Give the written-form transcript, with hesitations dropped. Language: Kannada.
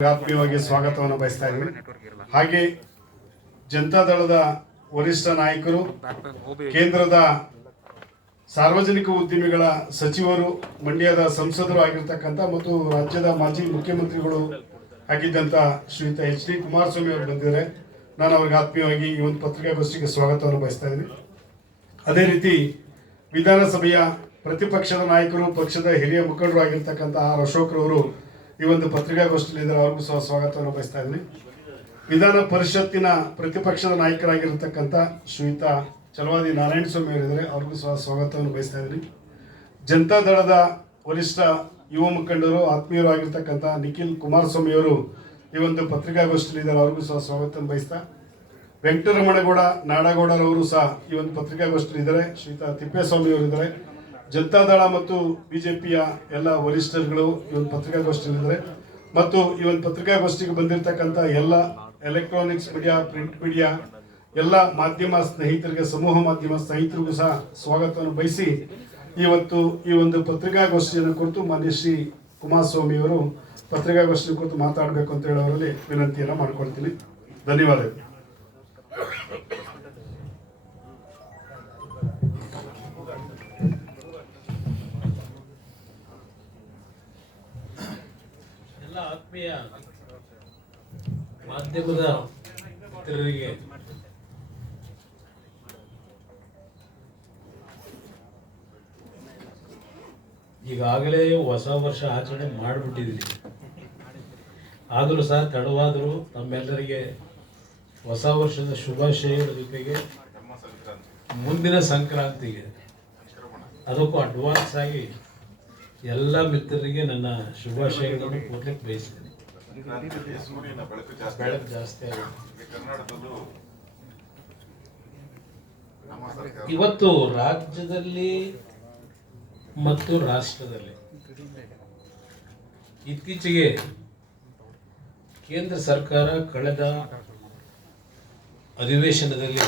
ಆತ್ಮೀಯವಾಗಿ ಸ್ವಾಗತವನ್ನು ಬಯಸ್ತಾ ಇದ್ದೀವಿ. ಹಾಗೆ ಜನತಾದಳದ ವರಿಷ್ಠ ನಾಯಕರು, ಕೇಂದ್ರದ ಸಾರ್ವಜನಿಕ ಉದ್ಯಮಿಗಳ ಸಚಿವರು, ಮಂಡ್ಯದ ಸಂಸದರು ಆಗಿರ್ತಕ್ಕಂಥ ಮತ್ತು ರಾಜ್ಯದ ಮಾಜಿ ಮುಖ್ಯಮಂತ್ರಿಗಳು ಆಗಿದ್ದಂಥ ಶ್ರೀಯುತ ಎಚ್.ಡಿ. ಕುಮಾರಸ್ವಾಮಿ ಅವರು ಬಂದಿದ್ದಾರೆ. ನಾನು ಅವರಿಗೆ ಆತ್ಮೀಯವಾಗಿ ಈ ಒಂದು ಪತ್ರಿಕಾಗೋಷ್ಠಿಗೆ ಸ್ವಾಗತವನ್ನು ಬಯಸ್ತಾ ಇದ್ದೀನಿ. ಅದೇ ರೀತಿ ವಿಧಾನಸಭೆಯ ಪ್ರತಿಪಕ್ಷದ ನಾಯಕರು, ಪಕ್ಷದ ಹಿರಿಯ ಮುಖಂಡರು ಆಗಿರ್ತಕ್ಕಂಥ ಆರ್ ಅಶೋಕ್ರವರು ಈ ಒಂದು ಪತ್ರಿಕಾಗೋಷ್ಠಿಯಲ್ಲಿದ್ದಾರೆ. ಅವ್ರಿಗೂ ಸಹ ಸ್ವಾಗತವನ್ನು ಬಯಸ್ತಾ ಇದ್ದೀನಿ. ವಿಧಾನ ಪರಿಷತ್ತಿನ ಪ್ರತಿಪಕ್ಷದ ನಾಯಕರಾಗಿರ್ತಕ್ಕಂಥ ಶ್ರೀಯುತ ಚಲವಾದಿ ನಾರಾಯಣಸ್ವಾಮಿ ಅವರಿದ್ದಾರೆ. ಅವ್ರಿಗೂ ಸಹ ಸ್ವಾಗತವನ್ನು ಬಯಸ್ತಾ ಇದ್ದೀನಿ. ಜನತಾದಳದ ವರಿಷ್ಠ ಯುವ ಮುಖಂಡರು, ಆತ್ಮೀಯರು ಆಗಿರ್ತಕ್ಕಂಥ ನಿಖಿಲ್ ಕುಮಾರಸ್ವಾಮಿ ಅವರು ಈ ಒಂದು ಪತ್ರಿಕಾಗೋಷ್ಠಿಯಲ್ಲಿದ್ದಾರೆ. ಅವ್ರಿಗೂ ಸಹ ಸ್ವಾಗತವನ್ನು ಬಯಸ್ತಾ, ವೆಂಕಟರಮಣಗೌಡ ನಾಡಗೌಡರವರು ಸಹ ಈ ಒಂದು ಪತ್ರಿಕಾಗೋಷ್ಠಿಯಲ್ಲಿದ್ದಾರೆ. ಶ್ರೀಯುತ ತಿಪ್ಪೇಸ್ವಾಮಿ ಅವರಿದ್ದಾರೆ. ಜನತಾದಳ ಮತ್ತು ಬಿಜೆಪಿಯ ಎಲ್ಲ ವರಿಷ್ಠರುಗಳು ಈ ಒಂದು ಪತ್ರಿಕಾಗೋಷ್ಠಿಯಲ್ಲಿದ್ದಾರೆ. ಮತ್ತು ಈ ಒಂದು ಪತ್ರಿಕಾಗೋಷ್ಠಿಗೆ ಬಂದಿರತಕ್ಕಂಥ ಎಲ್ಲ ಎಲೆಕ್ಟ್ರಾನಿಕ್ಸ್ ಮೀಡಿಯಾ, ಪ್ರಿಂಟ್ ಮೀಡಿಯಾ, ಎಲ್ಲ ಮಾಧ್ಯಮ ಸ್ನೇಹಿತರಿಗೆ, ಸಮೂಹ ಮಾಧ್ಯಮ ಸ್ನೇಹಿತರಿಗೂ ಸಹ ಸ್ವಾಗತವನ್ನು ಬಯಸಿ, ಇವತ್ತು ಈ ಒಂದು ಪತ್ರಿಕಾಗೋಷ್ಠಿಯನ್ನು ಕುರಿತು ಮಾನ್ಯ ಶ್ರೀ ಕುಮಾರಸ್ವಾಮಿ ಅವರು ಪತ್ರಿಕಾಗೋಷ್ಠಿ ಕುರಿತು ಮಾತಾಡಬೇಕು ಅಂತ ಹೇಳೋರಲ್ಲಿ ವಿನಂತಿಯನ್ನು ಮಾಡ್ಕೊಳ್ತೀನಿ. ಧನ್ಯವಾದಗಳು. ಆತ್ಮೀಯ ಮಾಧ್ಯಮದ ಮಿತ್ರರಿಗೆ ಈಗಾಗಲೇ ಹೊಸ ವರ್ಷ ಆಚರಣೆ ಮಾಡಿಬಿಟ್ಟಿದ್ದೀವಿ. ಆದರೂ ಸಹ ತಡವಾದರೂ ತಮ್ಮೆಲ್ಲರಿಗೆ ಹೊಸ ವರ್ಷದ ಶುಭಾಶಯಗಳ ಜೊತೆಗೆ ಮುಂದಿನ ಸಂಕ್ರಾಂತಿಗೆ ಅದಕ್ಕೂ ಅಡ್ವಾನ್ಸ್ ಆಗಿ ಎಲ್ಲ ಮಿತ್ರರಿಗೆ ನನ್ನ ಶುಭಾಶಯಗಳನ್ನು ಕೊಡ್ಲಿಕ್ಕೆ ಬಯಸ್ತೇನೆ. ಬೆಳಕು ಜಾಸ್ತಿ ಆಗುತ್ತೆ. ಇವತ್ತು ರಾಜ್ಯದಲ್ಲಿ ಮತ್ತು ರಾಷ್ಟ್ರದಲ್ಲಿ ಇತ್ತೀಚೆಗೆ ಕೇಂದ್ರ ಸರ್ಕಾರ ಕಳೆದ ಅಧಿವೇಶನದಲ್ಲಿ